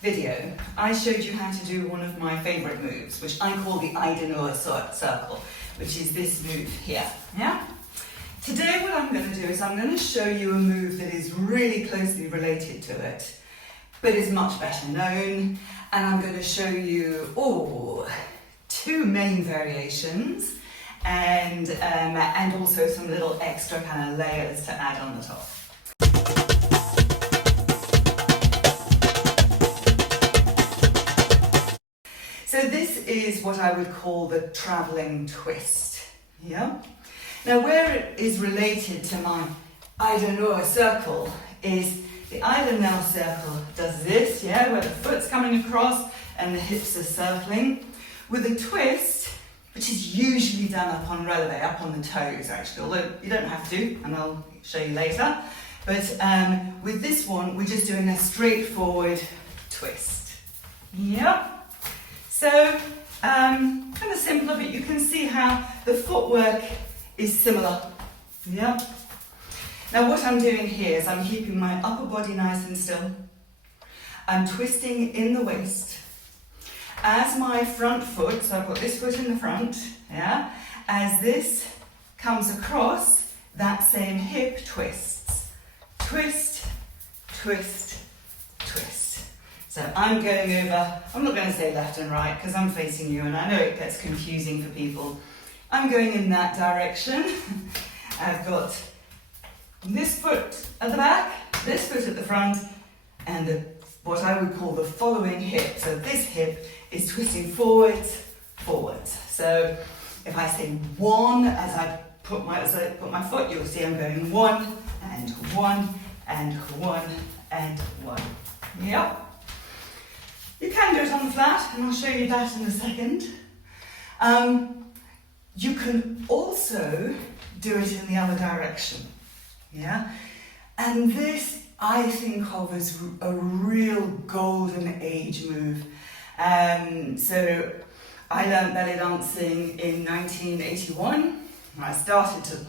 video, I showed you how to do one of my favourite moves, which I call the Desorgher circle, which is this move here, yeah? Today what I'm going to do is I'm going to show you a move that is really closely related to it, but is much better known, and I'm going to show you, two main variations, and also some little extra kind of layers to add on the top. So this is what I would call the travelling twist, yeah? Now where it is related to my Desorgher circle is the Desorgher circle does this, yeah, where the foot's coming across and the hips are circling, with a twist, which is usually done up on releve, up on the toes actually, although you don't have to, and I'll show you later. But with this one, we're just doing a straightforward twist. Yeah. So, kind of simpler, but you can see how the footwork is similar. Yeah. Now what I'm doing here is I'm keeping my upper body nice and still. I'm twisting in the waist. As my front foot, so I've got this foot in the front, yeah, as this comes across, that same hip twists. Twist, twist, twist. So I'm going over, I'm not going to say left and right because I'm facing you and I know it gets confusing for people. I'm going in that direction. I've got this foot at the back, this foot at the front, and what I would call the following hip. So this hip is twisting forwards, forwards. So if I say one as I put my foot, you'll see I'm going one and one and one and one. Yep. You can do it on the flat, and I'll show you that in a second. You can also do it in the other direction, yeah? And this I think of as a real golden age move. So I learned belly dancing in 1981. I started to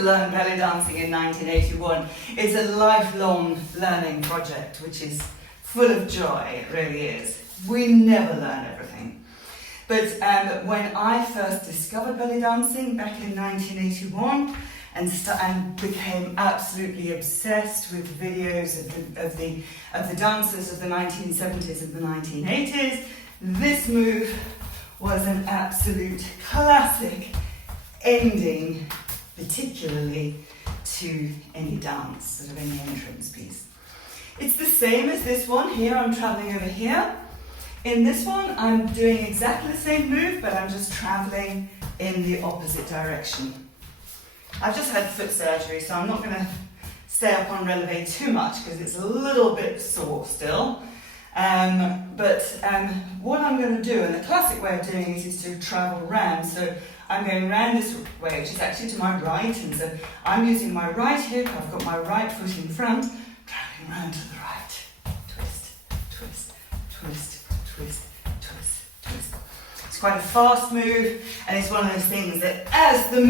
learn belly dancing in 1981. It's a lifelong learning project, which is full of joy, it really is. We never learn everything. But when I first discovered belly dancing back in 1981 and became absolutely obsessed with videos of the dancers of the 1970s and the 1980s, this move was an absolute classic ending, particularly to any dance, sort of any entrance piece. It's the same as this one here. I'm traveling over here. In this one, I'm doing exactly the same move, but I'm just traveling in the opposite direction. I've just had foot surgery, so I'm not going to stay up on releve too much because it's a little bit sore still. But what I'm going to do, and the classic way of doing it is to travel round. So I'm going round this way, which is actually to my right, and so I'm using my right hip, I've got my right foot in front, travelling round to the right. Twist, twist, twist, twist, twist, twist. It's quite a fast move, and it's one of those things that as the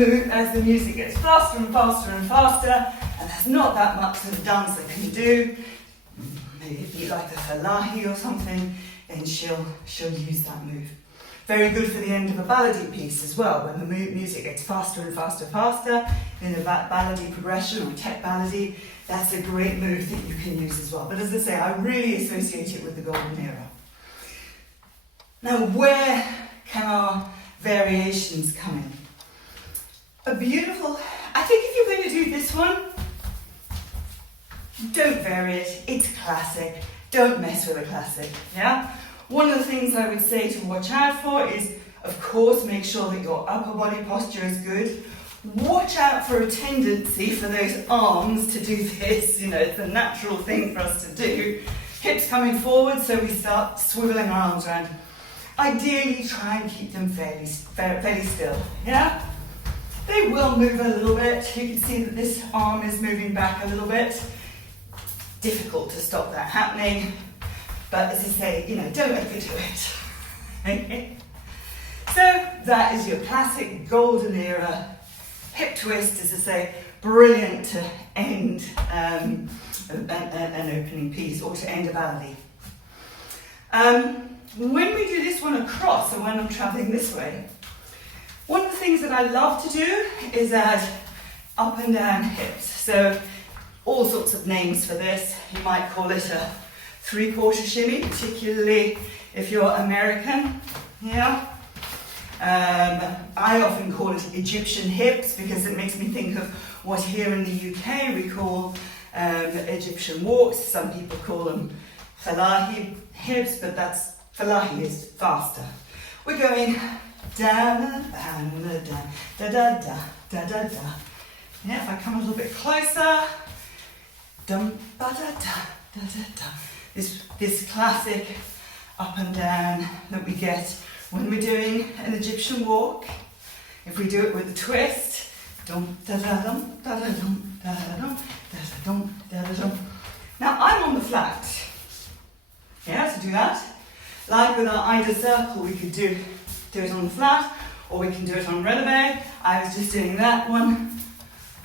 music gets faster and faster and faster, and there's not that much that a dancer can do, maybe it'd be like a falahi or something, then she'll use that move. Very good for the end of a baladi piece as well, when the music gets faster and faster and faster in a baladi progression or tech baladi. That's a great move that you can use as well. But as I say, I really associate it with the golden era. Now, where can our variations come in? I think if you're going to do this one, don't vary it. It's classic. Don't mess with a classic, yeah? One of the things I would say to watch out for is, of course, make sure that your upper body posture is good. Watch out for a tendency for those arms to do this. You know, it's a natural thing for us to do. Hips coming forward, so we start swiveling our arms around. Ideally, try and keep them fairly still, yeah? They will move a little bit. You can see that this arm is moving back a little bit. Difficult to stop that happening. But as I say, don't overdo it. So that is your classic golden era hip twist, as I say, brilliant to end an opening piece or to end a baladi. When we do this one across, so when I'm traveling this way, one of the things that I love to do is add up and down hips. So all sorts of names for this. You might call it a three-quarter shimmy, particularly if you're American. Yeah. I often call it Egyptian hips because it makes me think of what here in the UK we call Egyptian walks. Some people call them falahi hips, but falahi is faster. We're going down, down, down, da da da da da da. Yeah, if I come a little bit closer, dum ba da da da da da. This classic up and down that we get when we're doing an Egyptian walk. If we do it with a twist, dum da da dum da da dum da da dum da da dum da da dum. Now I'm on the flat. Yeah, to do that. Like with our Ida circle, we could do it on the flat, or we can do it on releve. I was just doing that one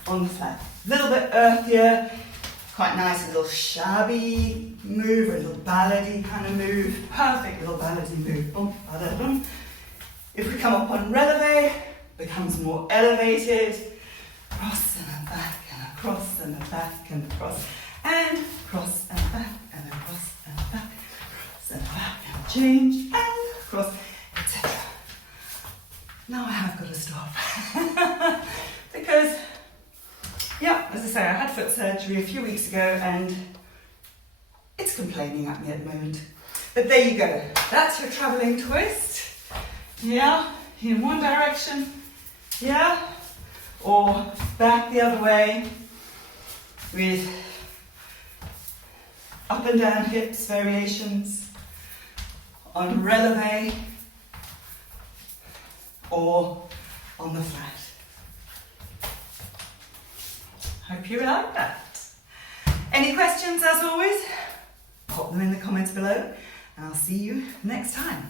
on the flat. A little bit earthier, quite nice little shabby move, or a little ballady kind of move. Perfect little ballady move. Boom, ba-da, boom. If we come up on releve, becomes more elevated. Cross and a back and across and a back and across and cross and back and across and back, cross and back and change and cross, etc. Now I have got to stop because, yeah, as I say, I had foot surgery a few weeks ago and it's complaining at me at the moment. But there you go. That's your travelling twist. Yeah, in one direction. Yeah, or back the other way with up and down hips variations on releve or on the flat. Hope you like that. Any questions, as always, pop them in the comments below and I'll see you next time.